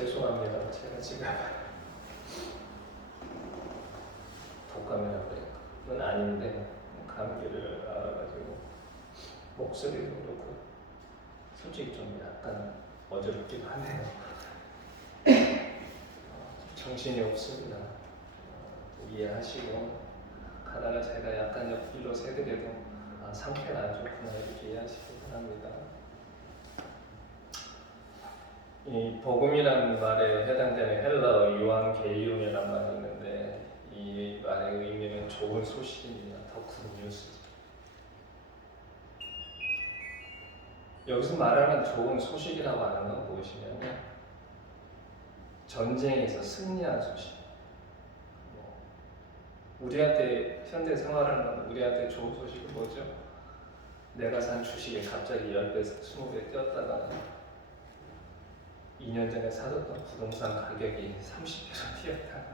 죄송합니다. 제가 지금 독감이라고 그건 아닌데 감기를 알아가지고 목소리도 그렇고 솔직히 좀 약간 어지럽기도 하네요. 정신이 없습니다. 이해하시고 가다가 제가 약간 옆길로 새드려도 상태가 안 좋구나 이렇게 이해하시기 바랍니다. 이 복음이라는 말에 해당되는 헬라어 유앙겔리움이라는 말이 있는데 이 말의 의미는 좋은 소식입니다. 더 굿뉴스. 여기서 말하는 좋은 소식이라고 하는 건 무엇이냐면 전쟁에서 승리한 소식. 우리한테 현대 생활하는 우리한테 좋은 소식은 뭐죠? 내가 산 주식이 갑자기 10배, 20배 뛰었다가 2년 전에 사뒀던 부동산 가격이 30배로 뛰었다.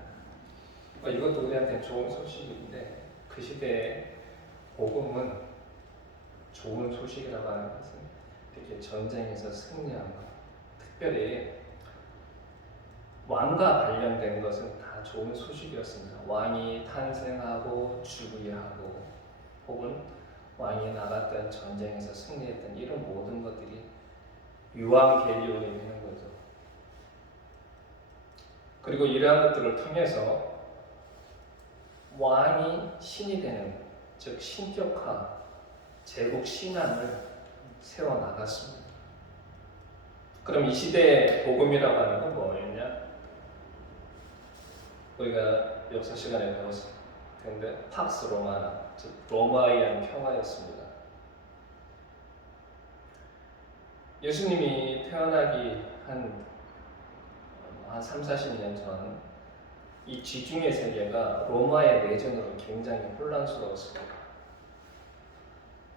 이것도 우리한테 좋은 소식인데 그 시대에 복음은 좋은 소식이라고 하는 것은 이렇게 전쟁에서 승리한 것, 특별히 왕과 관련된 것은 다 좋은 소식이었습니다. 왕이 탄생하고 즉위하고 혹은 왕이 나갔던 전쟁에서 승리했던 이런 모든 것들이 유앙겔리온이 되는 거죠. 그리고 이러한 것들을 통해서 왕이 신이 되는, 즉 신격화, 제국 신앙을 세워나갔습니다. 그럼 이 시대의 복음이라고 하는 건 뭐였냐? 우리가 역사 시간에 배웠을 텐데 팍스 로마나, 즉 로마이안 평화였습니다. 예수님이 태어나기 한 3, 40년 전 이 지중해 세계가 로마의 내전으로 굉장히 혼란스러웠습니다.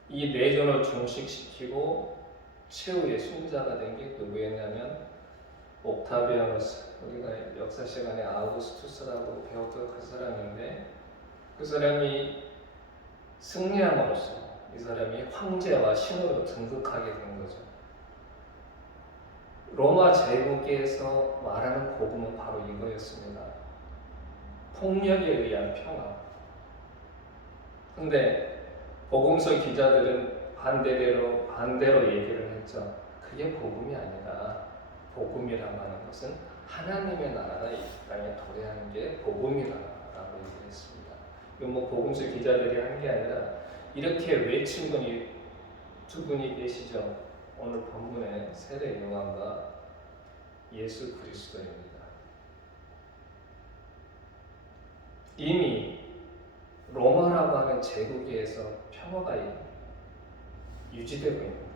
이 내전을 종식시키고 최후의 승자가 된 게 누구였냐면 옥타비아누스, 우리가 역사 시간에 아우구스투스라고 배웠던 그 사람인데 그 사람이 승리함으로써 이 사람이 황제와 신으로 등극하게 된 거죠. 로마 제국에서 말하는 복음은 바로 이거였습니다. 폭력에 의한 평화. 근데 복음서 기자들은 반대로 얘기를 했죠. 그게 복음이 아니라 복음이라고 하는 것은 하나님의 나라가 이 땅에 도래하는 게 복음이라고 얘기했습니다. 이건 복음서 기자들이 한 게 아니라 이렇게 외친 분이 두 분이 계시죠. 오늘 본문의 세례 요한과 예수 그리스도입니다. 이미 로마라고 하는 제국에서 평화가 유지되고 있습니다.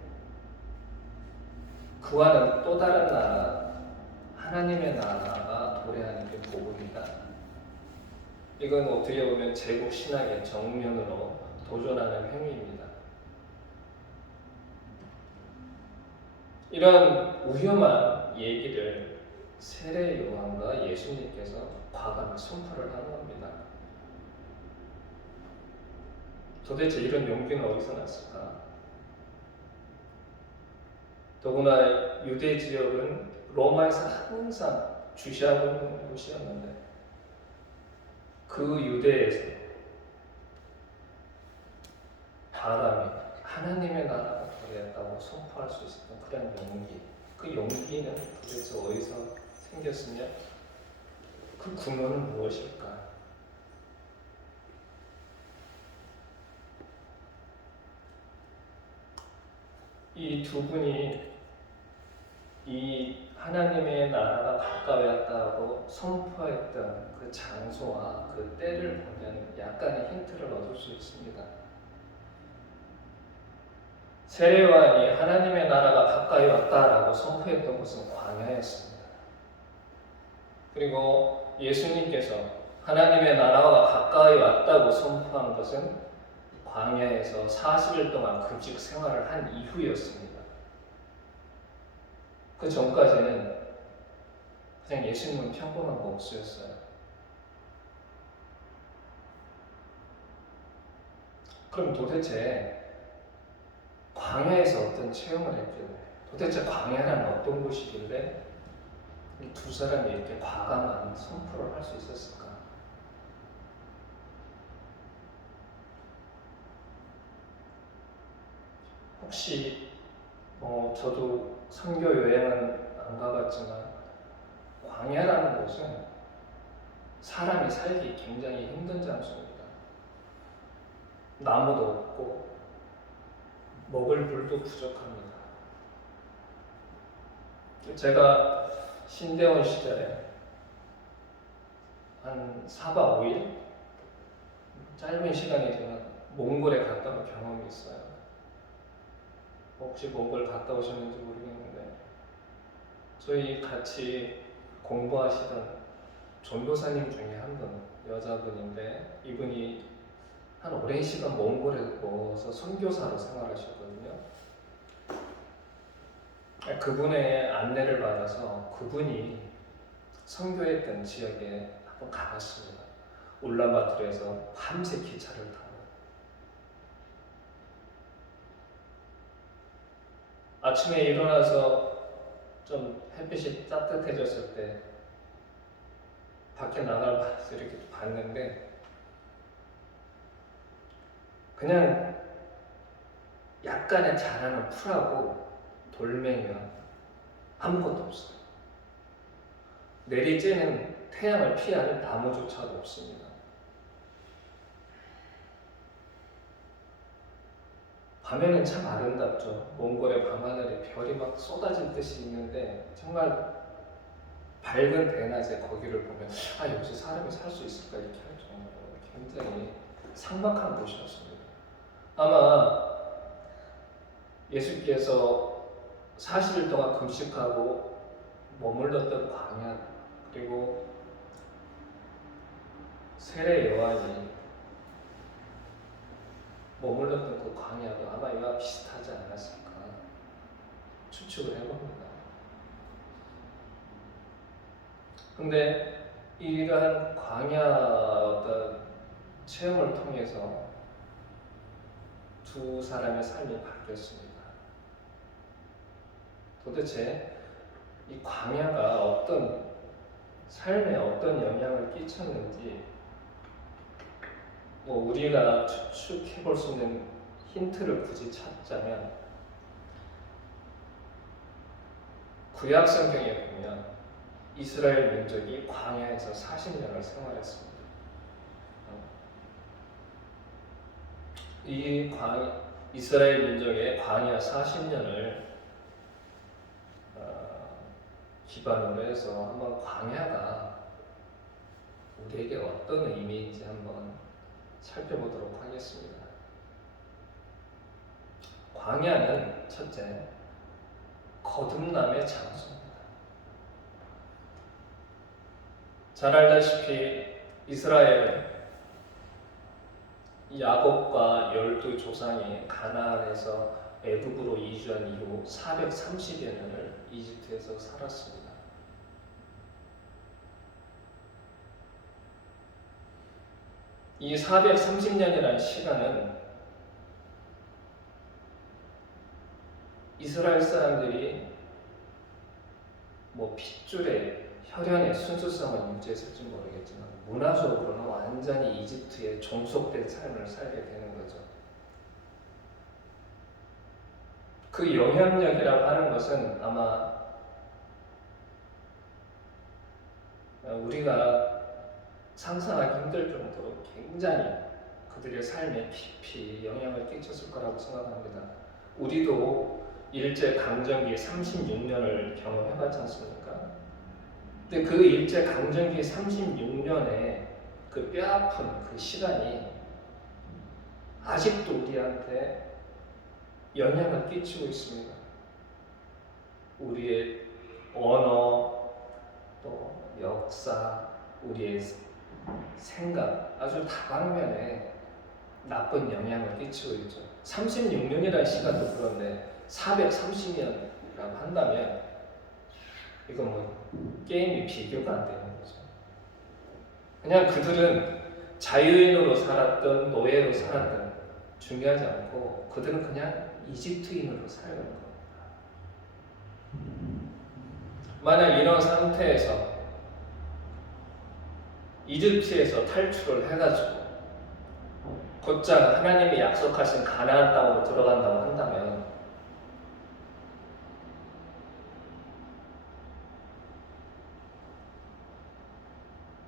그와는 또 다른 나라, 하나님의 나라가 도래하는 게 복음이다. 이건 어떻게 보면 제국 신학의 정면으로 도전하는 행위입니다. 이런 위험한 얘기를 세례 요한과 예수님께서 과감히 선포를 한 겁니다. 도대체 이런 용기는 어디서 났을까? 더구나 유대 지역은 로마에서 항상 주시하고 있는 곳이었는데 그 유대에서 과감히 하나님의 나라가 도래했다고 선포할 수 있었던 그런 용기, 그 용기는 도대체 어디서 생겼으며 그 근원은 무엇일까? 이 두 분이 이 하나님의 나라가 가까이 왔다고 선포했던 그 장소와 그 때를 보면 약간의 힌트를 얻을 수 있습니다. 세례요한이 하나님의 나라가 가까이 왔다라고 선포했던 곳은 광야였습니다. 그리고 예수님께서 하나님의 나라가 가까이 왔다고 선포한 것은 광야에서 40일 동안 금식 생활을 한 이후였습니다. 그 전까지는 그냥 예수님은 평범한 목수였어요. 그럼 도대체 광야에서 어떤 체험을 했길래, 도대체 광야란 어떤 곳이길래 이 두 사람이 이렇게 과감한 선포를 할 수 있었을까? 혹시 저도 선교 여행은 안 가봤지만 광야라는 곳은 사람이 살기 굉장히 힘든 장소입니다. 나무도 없고 먹을 물도 부족합니다. 제가 신대원 시절에 한 4박 5일 짧은 시간이지만 몽골에 갔다 온 경험이 있어요. 혹시 몽골 갔다 오셨는지 모르겠는데 저희 같이 공부하시던 전도사님 중에 한 분, 여자분인데 이분이 한 오랜 시간 몽골에 거서 선교사로 생활하셨거든요. 그분의 안내를 받아서 그분이 선교했던 지역에 한번 가봤습니다. 울란바토르에서 밤새 기차를 타고 아침에 일어나서 좀 햇빛이 따뜻해졌을 때 밖에 나가서 이렇게 봤는데 그냥 약간의 자라는 풀하고 돌멩이와 아무것도 없어요. 내리쬐는 태양을 피할 나무조차도 없습니다. 밤에는 참 아름답죠. 몽골의 밤하늘에 별이 막 쏟아질 듯이 있는데 정말 밝은 대낮에 거기를 보면 여기서 사람이 살 수 있을까 이렇게 할 정도로 굉장히 삭막한 곳이었습니다. 아마 예수께서 40일 동안 금식하고 머물렀던 광야 그리고 세례 요한이 머물렀던 그 광야도 아마 이와 비슷하지 않았을까 추측을 해봅니다. 근데 이러한 광야 어떤 체험을 통해서 두 사람의 삶이 바뀌었습니다. 도대체 이 광야가 어떤 삶에 어떤 영향을 끼쳤는지 우리가 추측해 볼 수 있는 힌트를 굳이 찾자면 구약 성경에 보면 이스라엘 민족이 광야에서 40년을 생활했습니다. 이스라엘 민족의 광야 40년을 기반으로 해서 한번 광야가 우리에게 어떤 의미인지 한번 살펴보도록 하겠습니다. 광야는 첫째, 거듭남의 장소입니다. 잘 알다시피 이스라엘은 야곱과 12조상이 가나안에서 애굽으로 이주한 이후 430여 년을 이집트에서 살았습니다. 이 430년이라는 시간은 이스라엘 사람들이 핏줄에 혈연의 순수성을 유지했을지 모르겠지만 문화적으로는 완전히 이집트에 종속된 삶을 살게 되는 거죠. 그 영향력이라고 하는 것은 아마 우리가 상상하기 힘들 정도로 굉장히 그들의 삶에 깊이 영향을 끼쳤을 거라고 생각합니다. 우리도 일제 강점기 36년을 경험해봤지 않습니까? 근데 그 일제 강점기 36년의 그 뼈아픈 그 시간이 아직도 우리한테 영향을 끼치고 있습니다. 우리의 언어, 또 역사, 우리의 생각, 아주 다방면에 나쁜 영향을 끼치고 있죠. 36년이라는 시간도 그런데 430년이라고 한다면 이건 게임이 비교가 안 되는 거죠. 그냥 그들은 자유인으로 살았던 노예로 살았던 중요하지 않고 그들은 그냥 이집트인으로 살는 겁니다. 만약 이런 상태에서 이집트에서 탈출을 해가지고 곧장 하나님이 약속하신 가나안 땅으로 들어간다고 한다면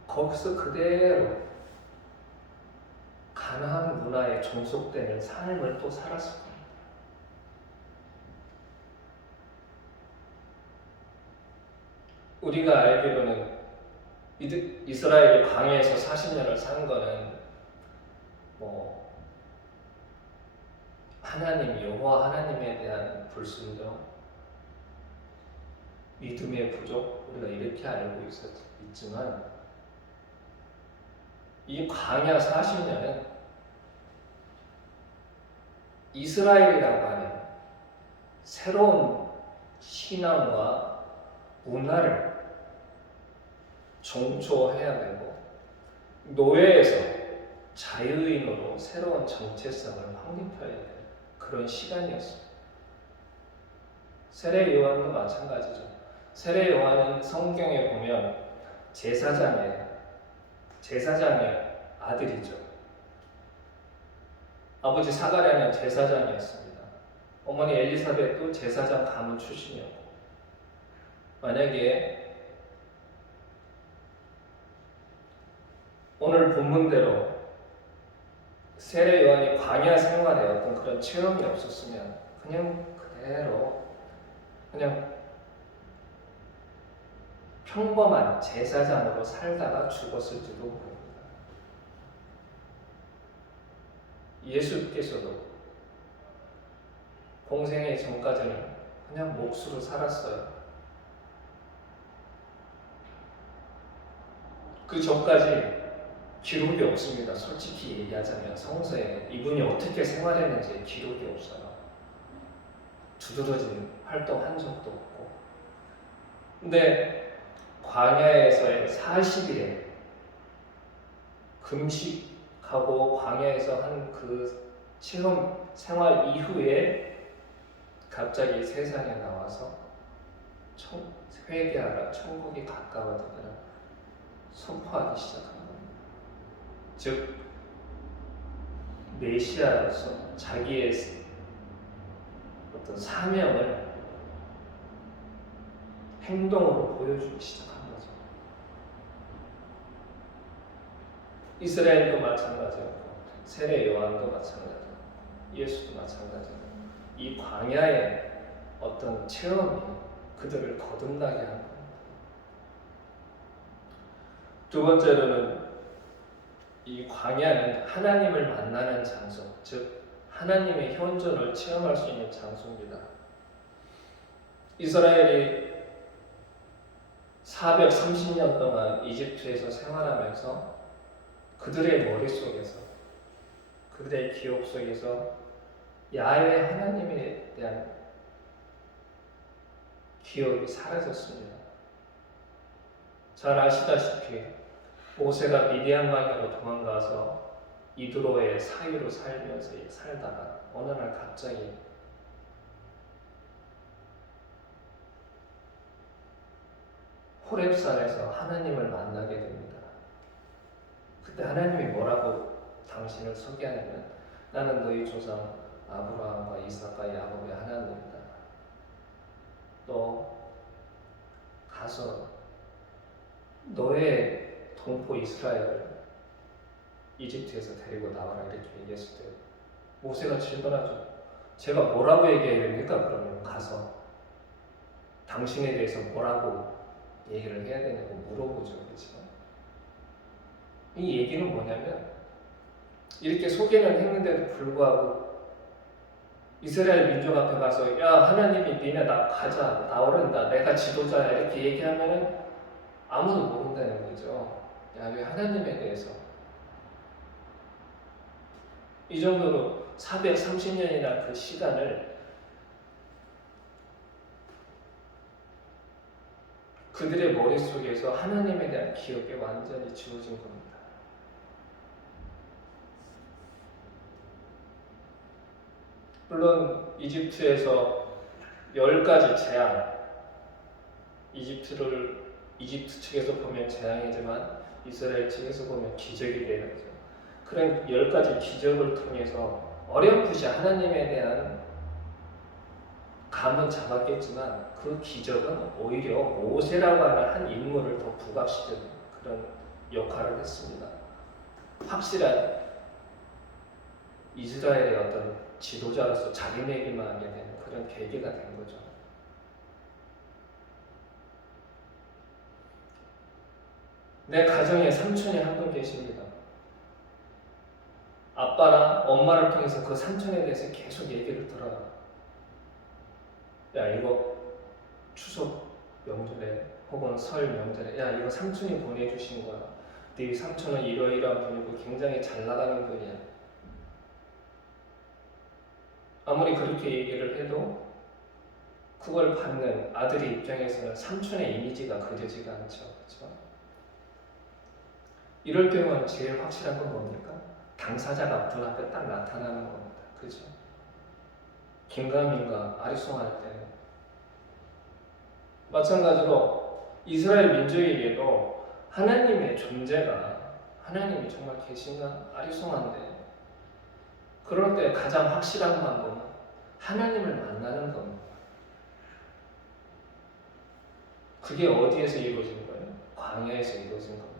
거기서 그대로 가나안 문화에 종속되는 삶을 또 살았을 겁니다. 우리가 알기로는 이스라엘이 광야에서 40년을 산 거는 뭐 하나님 여호와 하나님에 대한 불순종, 믿음의 부족, 우리가 이렇게 알고 있지만 이 광야 40년은 이스라엘이라고 하는 새로운 신앙과 문화를 종초해야 되고 노예에서 자유인으로 새로운 정체성을 확립해야 되는 그런 시간이었습니다. 세례 요한도 마찬가지죠. 세례 요한은 성경에 보면 제사장의 아들이죠. 아버지 사가랴는 제사장이었습니다. 어머니 엘리사벳도 제사장 가문 출신이었고, 만약에 오늘 본문대로 세례 요한이 광야 생활에 어떤 그런 체험이 없었으면 그냥 그대로 그냥 평범한 제사장으로 살다가 죽었을지도 모릅니다. 예수께서도 공생의 전까지는 그냥 몫으로 살았어요. 그 전까지 기록이 없습니다. 솔직히 얘기하자면 성서에 이분이 어떻게 생활했는지 기록이 없어요. 두드러진 활동한 적도 없고. 근데 광야에서의 40일에 금식하고 광야에서 한 그 체험 생활 이후에 갑자기 세상에 나와서 회개하라, 천국이 가까워지더라 선포하기 시작한 겁니다. 즉 메시아로서 자기의 어떤 사명을 행동으로 보여주기 시작한 거죠. 이스라엘도 마찬가지였고 세례 요한도 마찬가지였고 예수도 마찬가지였고 이 광야의 어떤 체험이 그들을 거듭나게 한 겁니다. 두 번째로는 이 광야는 하나님을 만나는 장소, 즉 하나님의 현존을 체험할 수 있는 장소입니다. 이스라엘이 430년 동안 이집트에서 생활하면서 그들의 머릿속에서, 그들의 기억 속에서 야훼 하나님에 대한 기억이 사라졌습니다. 잘 아시다시피 모세가 미디안 광야로 도망가서 이드로의 사위로 살다가 어느 날 갑자기 호렙산에서 하나님을 만나게 됩니다. 그때 하나님이 뭐라고 당신을 소개하냐면 나는 너희 조상 아브라함과 이삭과 야곱의 하나님이다. 너 가서 너의 동포 이스라엘을 이집트에서 데리고 나와라 이렇게 얘기했을 때 모세가 질문하죠. 제가 뭐라고 얘기해야 됩니까? 그러면 가서 당신에 대해서 뭐라고 얘기를 해야 되냐고 물어보죠. 그렇죠? 이 얘기는 뭐냐면 이렇게 소개는 했는데도 불구하고 이스라엘 민족 앞에 가서 야 하나님이 니네 나 가자 나오란다 내가 지도자야 이렇게 얘기하면은 아무도 모른다는 거죠. 야훼 하나님에 대해서 이 정도로 430년이나 그 시간을 그들의 머릿속에서 하나님에 대한 기억이 완전히 지워진 겁니다. 물론 이집트에서 10가지 재앙, 이집트 측에서 보면 재앙이지만 이스라엘 측에서 보면 기적이 되는 거죠. 그런 10가지 기적을 통해서 어렴풋이 하나님에 대한 감은 잡았겠지만 그 기적은 오히려 모세라고 하는 한 인물을 더 부각시키는 그런 역할을 했습니다. 확실한 이스라엘의 어떤 지도자로서 자기매김하게 되는 그런 계기가 된 거죠. 내 가정에 삼촌이 한 분 계십니다. 아빠나 엄마를 통해서 그 삼촌에 대해서 계속 얘기를 들어요. 야, 이거 추석 명절에 혹은 설 명절에 야, 이거 삼촌이 보내주신 거야. 네 삼촌은 이러이러한 분이고 굉장히 잘 나가는 분이야. 아무리 그렇게 얘기를 해도 그걸 받는 아들의 입장에서는 삼촌의 이미지가 그려지가 않죠. 그렇죠? 이럴 경우는 제일 확실한 건 뭡니까? 당사자가 눈앞에 딱 나타나는 겁니다. 그죠? 긴가민가 아리송할 때 마찬가지로 이스라엘 민족에게도 하나님의 존재가 하나님이 정말 계신가 아리송한데 그럴 때 가장 확실한 방법은 하나님을 만나는 겁니다. 그게 어디에서 이루어진 거예요? 광야에서 이루어진 겁니다.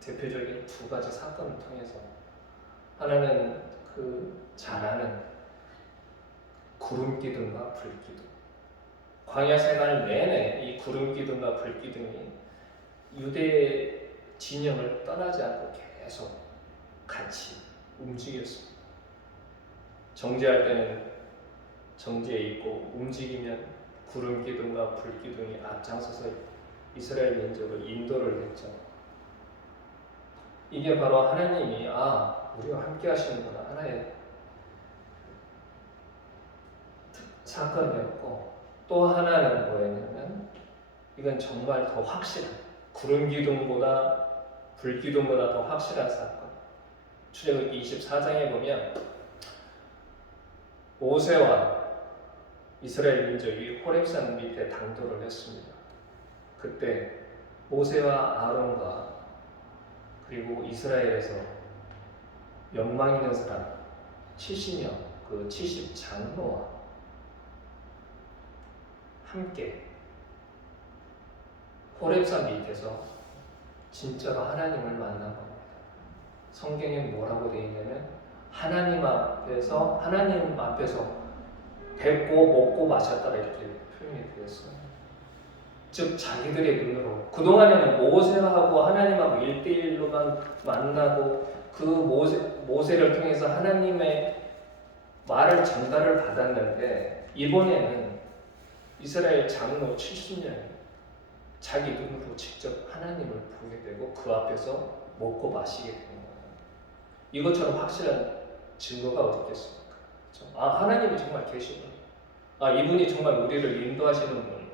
대표적인 2가지 사건을 통해서 하나는 그 잘 아는 구름 기둥과 불 기둥. 광야 생활 내내 이 구름 기둥과 불 기둥이 유대 진영을 떠나지 않고 계속 같이 움직였습니다. 정죄할 때는 정죄에 있고 움직이면 구름 기둥과 불 기둥이 앞장서서 이스라엘 민족을 인도를 했죠. 이게 바로 하나님이 우리와 함께 하시는구나 하나의 사건이었고 또 하나는 뭐였냐면 이건 정말 더 확실한 구름 기둥보다 불 기둥보다 더 확실한 사건. 출애굽기 24장에 보면 모세와 이스라엘 민족이 호렙산 밑에 당도를 했습니다. 그때 모세와 아론과 그리고 이스라엘에서 명망 있는 사람 70명, 그 70장로와 함께 호렙산 밑에서 진짜로 하나님을 만난 겁니다. 성경에 뭐라고 되어 있냐면 하나님 앞에서 뵙고 먹고 마셨다 이렇게 표현이 되었어요. 즉 자기들의 눈으로 그동안에는 모세하고 하나님하고 1대1로만 만나고 그 모세를 통해서 하나님의 말을 전달을 받았는데 이번에는 이스라엘 장로 70명이 자기 눈으로 직접 하나님을 보게 되고 그 앞에서 먹고 마시게 되는 거예요. 이것처럼 확실한 증거가 어디 있겠습니까? 그렇죠? 하나님이 정말 계시고 이분이 정말 우리를 인도하시는 분.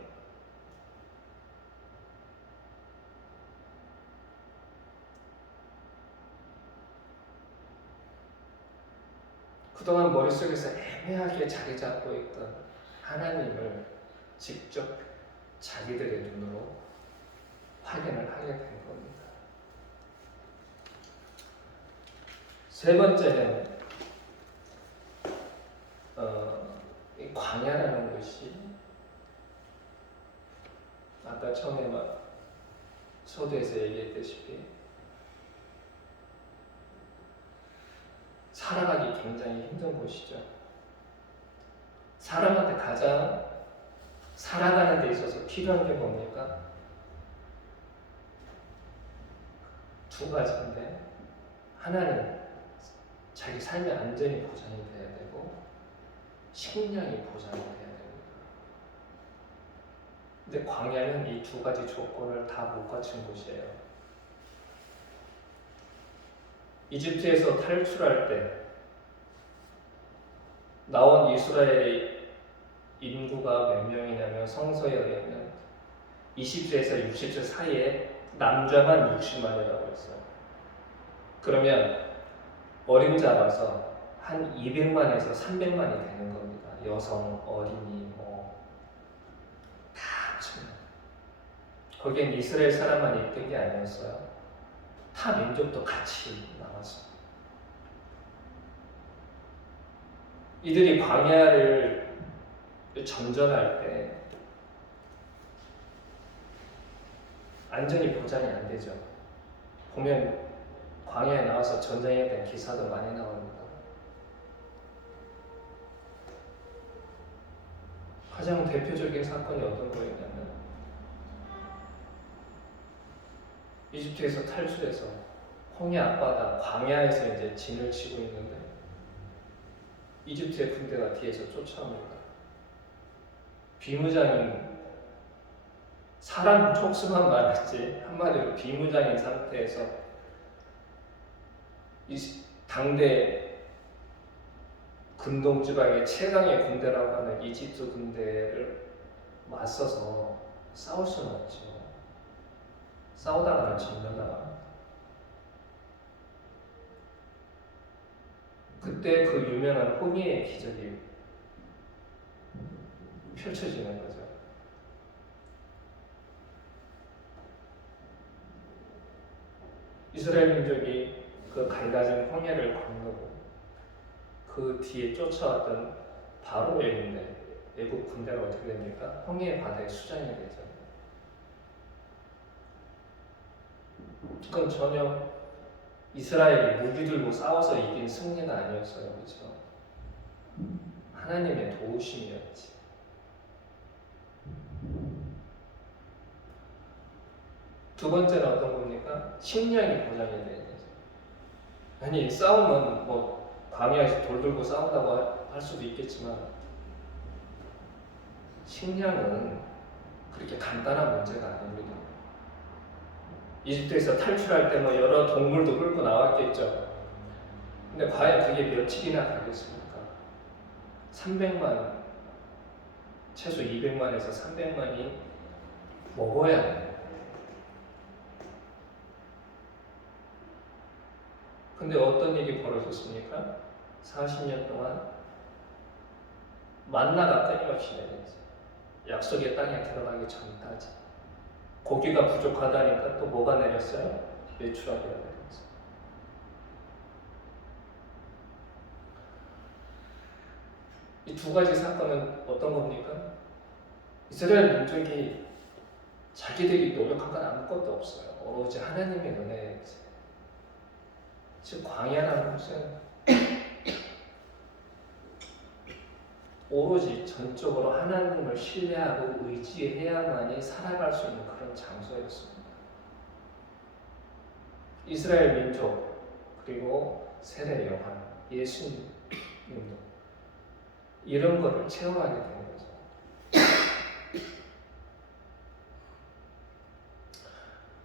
그동안 머릿속에서 애매하게 자리 잡고 있던 하나님을 직접 자기들의 눈으로 확인을 하게 된 겁니다. 세 번째는 이 광야라는 것이 아까 처음에 서두에서 얘기했다시피 살아가기 굉장히 힘든 곳이죠. 사람한테 가장 살아가는 데 있어서 필요한 게 뭡니까? 2가지인데 하나는 자기 삶의 안전이 보장이 돼야 되고 식량이 보장이 돼야 됩니다. 근데 광야는 이 2가지 조건을 다 못 갖춘 곳이에요. 이집트에서 탈출할 때 나온 이스라엘의 인구가 몇 명이냐면 성서에 의하면 20세에서 60세 사이에 남자만 60만이라고 했어요. 그러면 어림잡아서 한 200만에서 300만이 되는 겁니다. 여성, 어린이 다 합치면. 거기엔 이스라엘 사람만 있던 게 아니었어요. 타 민족도 같이 나왔어요. 이들이 광야를 전전할 때 안전이 보장이 안 되죠. 보면 광야에 나와서 전쟁했던 기사도 많이 나옵니다. 가장 대표적인 사건이 어떤 거였냐면 이집트에서 탈출해서 홍해 앞바다 광야에서 이제 진을 치고 있는데 이집트의 군대가 뒤에서 쫓아옵니다. 비무장인 사람 촉수만 많았지 한마디로 비무장인 상태에서 이 당대 근동지방의 최강의 군대라고 하는 이집트 군대를 맞서서 싸울 수는 없죠. 싸우다가는 전멸나갑니다. 그때 그 유명한 홍해의 기적이 펼쳐지는 거죠. 이스라엘 민족이 그 갈라진 홍해를 건너고 그 뒤에 쫓아왔던 바로에 있는 애국 군대가 어떻게 됩니까? 홍해 바다에 수장이 되죠. 그건 전혀 이스라엘이 무기 들고 싸워서 이긴 승리는 아니었어요. 그렇죠? 하나님의 도우심이었지. 두 번째는 어떤 겁니까? 식량이 보장이 되는 거죠. 아니 싸움은 뭐 광야에서 돌 들고 싸운다고 할 수도 있겠지만 식량은 그렇게 간단한 문제가 아닙니다. 이집트에서 탈출할 때 뭐 여러 동물도 끌고 나왔겠죠. 근데 과연 그게 며칠이나 가겠습니까? 300만, 최소 200만에서 300만이 먹어야 해요. 근데 어떤 일이 벌어졌습니까? 40년 동안 만나가 끊임없이 내렸어요. 약속의 땅에 들어가기 전까지. 고기가 부족하다니까 또 뭐가 내렸어요? 메추라기가 내렸어요. 이 두 가지 사건은 어떤 겁니까? 이스라엘 민족이 자기들이 노력한 건 아무것도 없어요. 오로지 하나님의 은혜에 즉 광야라는 것은 오로지 전적으로 하나님을 신뢰하고 의지해야만이 살아갈 수 있는 그런 장소였습니다. 이스라엘 민족 그리고 세례 요한, 예수님도 이런 거를 체험하게 된 거죠.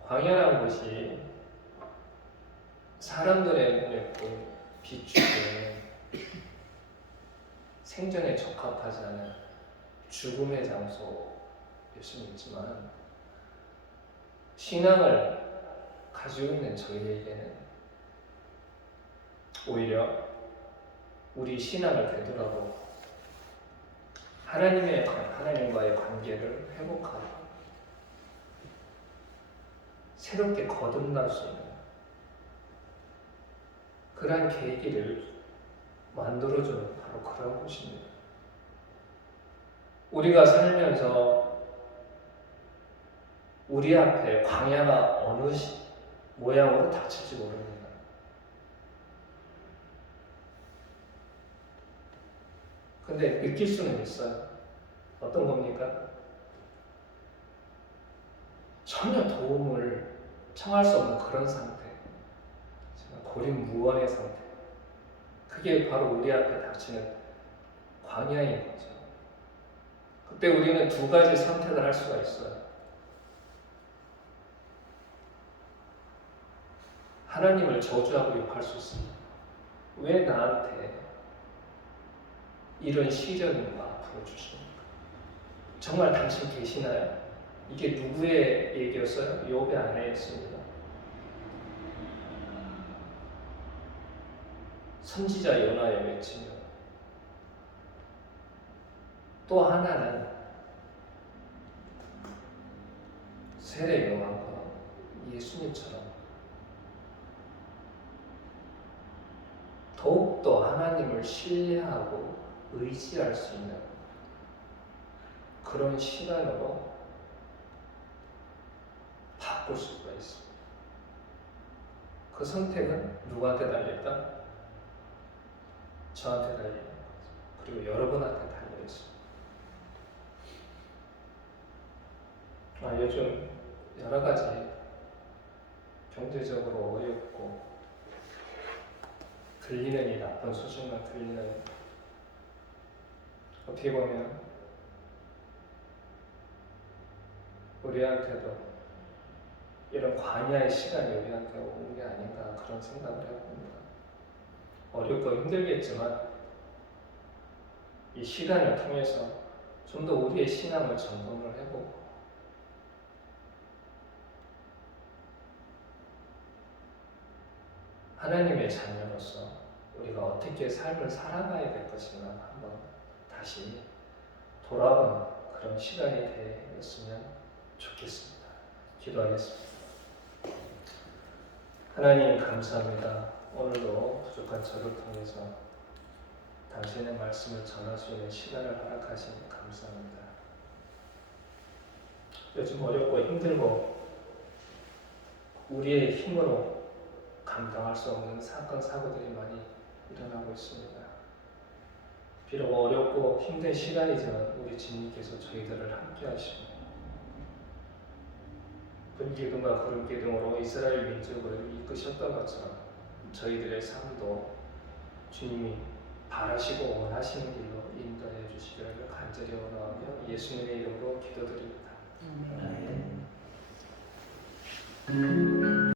광야라는 것이 사람들의 눈에 비추게 생전에 적합하지 않은 죽음의 장소일 수는 있지만 신앙을 가지고 있는 저희에게는 오히려 우리 신앙을 되돌아보고 하나님과의 관계를 회복하고 새롭게 거듭날 수 있는 그러한 계기를 만들어주는 바로 그런 곳입니다. 우리가 살면서 우리 앞에 광야가 어느 모양으로 닥칠지 모릅니다. 근데 느낄 수는 있어요. 어떤 겁니까? 전혀 도움을 청할 수 없는 그런 상태. 고립무원의 상태. 그게 바로 우리 앞에 닥치는 광야인 거죠. 그때 우리는 두 가지 선택을 할 수가 있어요. 하나님을 저주하고 욕할 수 있습니다. 왜 나한테 이런 시련과 아픔을 주십니까? 정말 당신 계시나요? 이게 누구의 얘기였어요? 욥의 아내였습니다. 선지자 요나의 외침이요. 또 하나는 세례 요한과 예수님처럼 더욱더 하나님을 신뢰하고 의지할 수 있는 그런 시간으로 바꿀 수가 있습니다. 그 선택은 누구한테 달려있다? 저한테 달려있는 거죠. 그리고 여러분한테 달려있습니다. 요즘 여러 가지 경제적으로 어렵고 들리는 이 나쁜 소식만 들리는, 어떻게 보면 우리한테도 이런 광야의 시간이 우리한테 오는 게 아닌가 그런 생각을 해봅니다. 어렵고 힘들겠지만 이 시간을 통해서 좀 더 우리의 신앙을 점검을 해보고 하나님의 자녀로서 우리가 어떻게 삶을 살아가야 될 것인가 한번 다시 돌아보는 그런 시간이 되었으면 좋겠습니다. 기도하겠습니다. 하나님 감사합니다. 오늘도 부족한 저를 통해서 당신의 말씀을 전할 수 있는 시간을 허락하시니 감사합니다. 요즘 어렵고 힘들고 우리의 힘으로 감당할 수 없는 사건, 사고들이 많이 일어나고 있습니다. 비록 어렵고 힘든 시간이지만 우리 주님께서 저희들을 함께 하시고 불기둥과 구름기둥으로 이스라엘 민족을 이끄셨던 것처럼 저희들의 삶도 주님이 바라시고 원하시는 길로 인도해 주시기를 간절히 원하며 예수님의 이름으로 기도드립니다. 아멘.